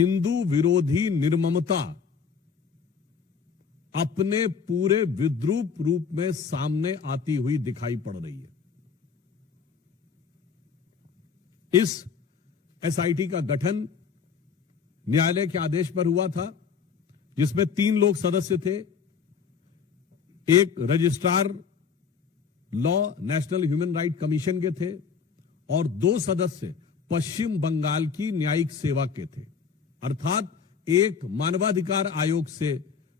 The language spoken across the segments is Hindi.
हिंदू विरोधी निर्ममता अपने पूरे विद्रूप रूप में सामने आती हुई दिखाई पड़ रही है। इस एसआईटी का गठन न्यायालय के आदेश पर हुआ था, जिसमें 3 लोग सदस्य थे। एक registrar law national human right commission के थे और 2 सदस्य पश्चिम बंगाल की न्यायिक सेवा के थे, अर्थात एक मानवाधिकार आयोग से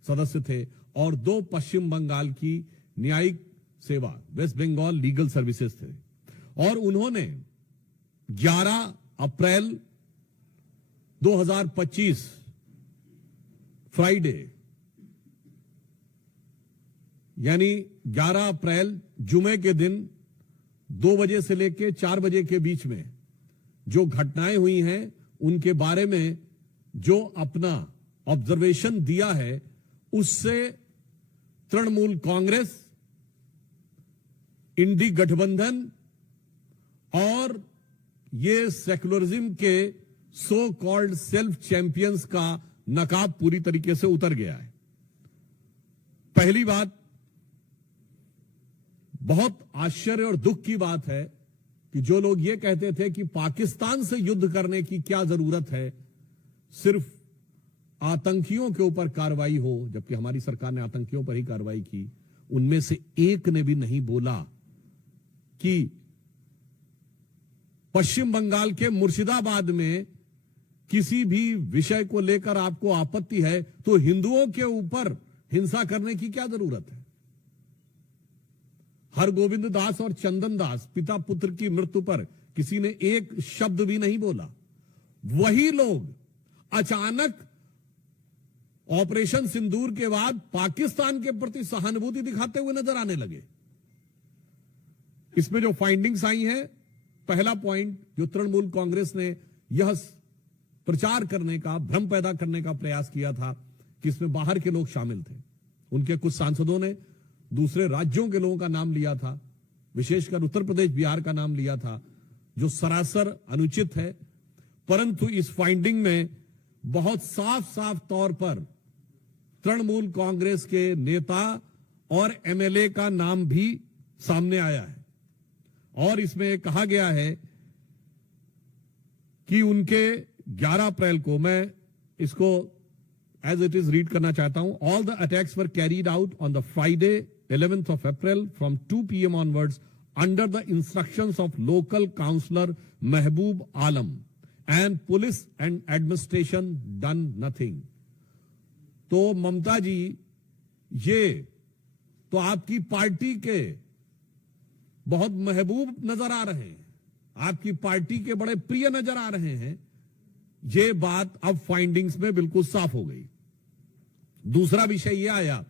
सदस्य थे और 2 पश्चिम बंगाल की न्यायिक सेवा वेस्ट बंगाल लीगल सर्विसेज थे। और उन्होंने 11 अप्रैल 2025 फ्राइडे यानी 11 अप्रैल जुमे के दिन 2 बजे से लेकर 4 बजे के बीच में जो घटनाएं हुई हैं उनके बारे में जो अपना ऑब्जर्वेशन दिया है, उससे तृणमूल कांग्रेस, इंडी गठबंधन और ये सेक्युलरिज्म के सो कॉल्ड सेल्फ चैंपियंस का नकाब पूरी तरीके से उतर गया है। पहली बात, बहुत आश्चर्य और दुख की बात है कि जो लोग ये कहते थे कि पाकिस्तान से युद्ध करने की क्या जरूरत है, सिर्फ आतंकियों के ऊपर कार्रवाई हो, जबकि हमारी सरकार ने आतंकियों पर ही कार्रवाई की, उनमें से एक ने भी नहीं बोला कि पश्चिम बंगाल के मुर्शिदाबाद में किसी भी विषय को लेकर आपको आपत्ति है तो हिंदुओं के ऊपर हिंसा करने की क्या जरूरत है। हरगोविंद दास और चंदन दास पिता पुत्र की मृत्यु पर किसी ने एक शब्द भी नहीं बोला। वही लोग अचानक ऑपरेशन सिंदूर के बाद पाकिस्तान के प्रति सहानुभूति दिखाते हुए नजर आने लगे। इसमें जो फाइंडिंग्स आई हैं, पहला पॉइंट जो तृणमूल कांग्रेस ने यह प्रचार करने का, भ्रम पैदा करने का प्रयास किया था कि इसमें बाहर के लोग शामिल थे। उनके कुछ सांसदों ने दूसरे राज्यों के लोगों का नाम लिया था, विशेषकर उत्तर प्रदेश बिहार का नाम लिया था, जो सरासर अनुचित है। परंतु इस फाइंडिंग में बहुत साफ साफ तौर पर तृणमूल कांग्रेस के नेता और एमएलए का नाम भी सामने आया है और इसमें कहा गया है कि उनके 11 अप्रैल को, मैं इसको एज इट इज रीड करना चाहता हूं, all the attacks were carried out on the Friday 11th of April from 2 PM onwards under the instructions of local councillor Mehboob Alam and police and administration done nothing। तो ममता जी, ये तो आपकी पार्टी के बहुत महबूब नजर आ रहे हैं, आपकी पार्टी के बड़े प्रिय नजर आ रहे हैं। ये बात अब फाइंडिंग्स में बिल्कुल साफ हो गई। दूसरा विषय यह आया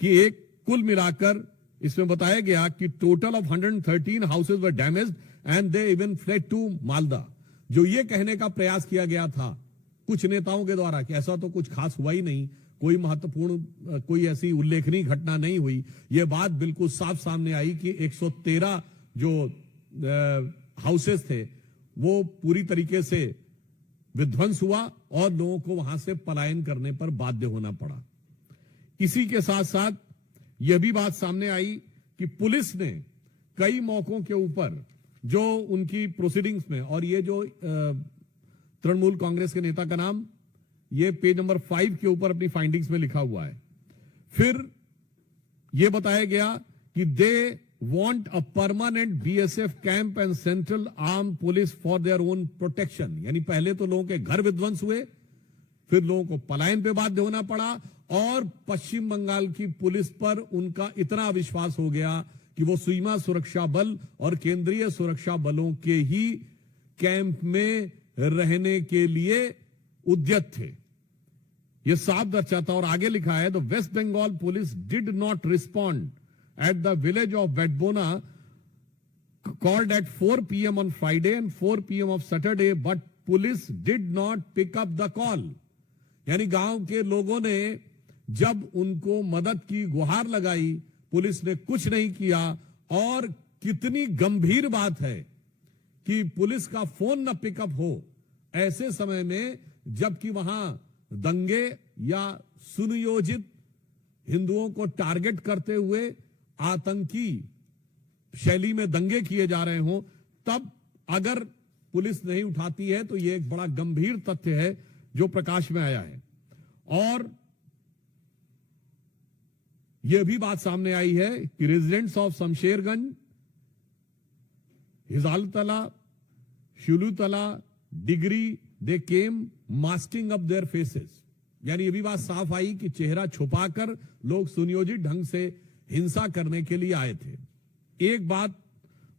कि एक कुल मिलाकर इसमें बताया गया कि total of 113 houses were damaged and they even fled to Malda. जो ये कहने का प्रयास किया गया था कुछ नेताओं के द्वारा कि ऐसा तो कुछ खास हुआ ही नहीं, कोई महत्वपूर्ण, कोई ऐसी उल्लेखनीय घटना नहीं हुई, यह बात बिल्कुल साफ सामने आई कि 113 जो हाउसेस थे वो पूरी तरीके से विध्वंस हुआ और लोगों को वहां से पलायन करने पर बाध्य होना पड़ा। इसी के साथ साथ यह भी बात सामने आई कि पुलिस ने कई मौकों के ऊपर जो उनकी प्रोसीडिंग्स में, और ये जो तृणमूल कांग्रेस के नेता का नाम ये पेज नंबर 5 के ऊपर अपनी फाइंडिंग्स में लिखा हुआ है। फिर यह बताया गया कि दे want a permanent BSF camp and central armed police for their own protection। यानी पहले तो लोगों के घर विध्वंस हुए, फिर लोगों को पलायन पे बाध्य होना पड़ा और पश्चिम बंगाल की पुलिस पर उनका इतना विश्वास हो गया कि वो सीमा सुरक्षा बल और केंद्रीय सुरक्षा बलों के ही कैंप में रहने के लिए उद्यत थे। यह साफ दर्शाता, और आगे लिखा है, the West Bengal police did not respond at the village of Vedbona called at 4 PM on Friday and 4 PM of Saturday, but police did not pick up the call। यानी गांव के लोगों ने जब उनको मदद की गुहार लगाई, पुलिस ने कुछ नहीं किया। और कितनी गंभीर बात है कि पुलिस का फोन न पिकअप हो ऐसे समय में जबकि वहां दंगे या सुनियोजित हिंदुओं को टारगेट करते हुए आतंकी शैली में दंगे किए जा रहे हों, तब अगर पुलिस नहीं उठाती है तो यह एक बड़ा गंभीर तथ्य है जो प्रकाश में आया है। और यह भी बात सामने आई है कि residents of Shamsherganj, Hijaltala, Shulutala, degree, they came masking up their faces, यानी यह भी बात साफ आई कि चेहरा छुपाकर लोग सुनियोजित ढंग से हिंसा करने के लिए आए थे। एक बात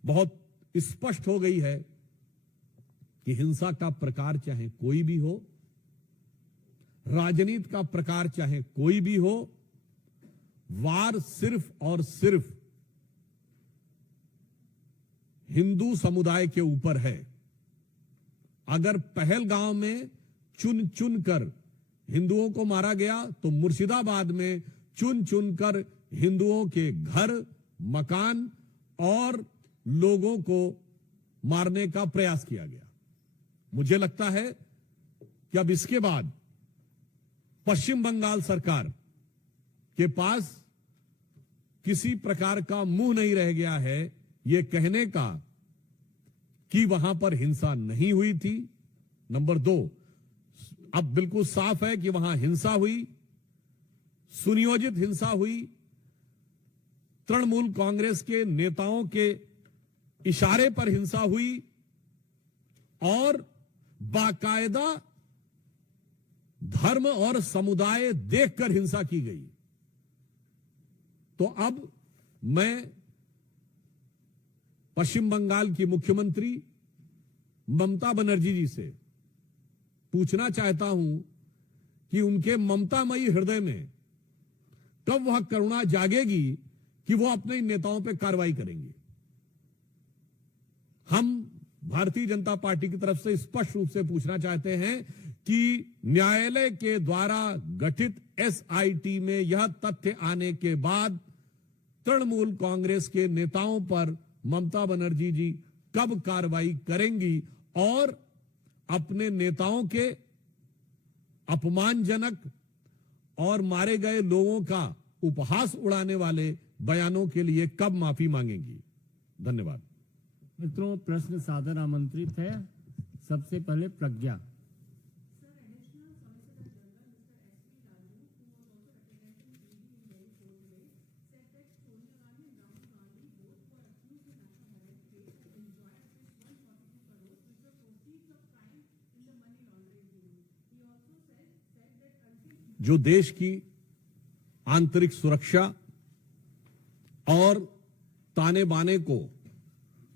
बहुत स्पष्ट हो गई है कि हिंसा का प्रकार चाहे कोई भी हो, राजनीति का प्रकार चाहे कोई भी हो, वार सिर्फ और सिर्फ हिंदू समुदाय के ऊपर है। अगर पहलगांव में चुन चुन कर हिंदुओं को मारा गया तो मुर्शिदाबाद में चुन चुन कर हिंदुओं के घर, मकान और लोगों को मारने का प्रयास किया गया। मुझे लगता है कि अब इसके बाद पश्चिम बंगाल सरकार के पास किसी प्रकार का मुंह नहीं रह गया है यह कहने का कि वहां पर हिंसा नहीं हुई थी। नंबर 2, अब बिल्कुल साफ है कि वहां हिंसा हुई, सुनियोजित हिंसा हुई, तृणमूल कांग्रेस के नेताओं के इशारे पर हिंसा हुई और बाकायदा धर्म और समुदाय देखकर हिंसा की गई। तो अब मैं पश्चिम बंगाल की मुख्यमंत्री ममता बनर्जी जी से पूछना चाहता हूं कि उनके ममतामयी हृदय में कब वह करुणा जागेगी कि वो अपने नेताओं पर कार्रवाई करेंगे। हम भारतीय जनता पार्टी की तरफ से स्पष्ट रूप से पूछना चाहते हैं कि न्यायालय के द्वारा गठित एसआईटी में यह तथ्य आने के बाद तृणमूल कांग्रेस के नेताओं पर ममता बनर्जी जी कब कार्रवाई करेंगी और अपने नेताओं के अपमानजनक और मारे गए लोगों का उपहास उड़ाने वाले बयानों के लिए कब माफी मांगेंगी। धन्यवाद। मित्रों, प्रश्न सादर आमंत्रित है। सबसे पहले प्रज्ञा। जो देश की आंतरिक सुरक्षा और ताने बाने को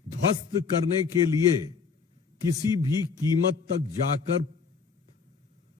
ध्वस्त करने के लिए किसी भी कीमत तक जाकर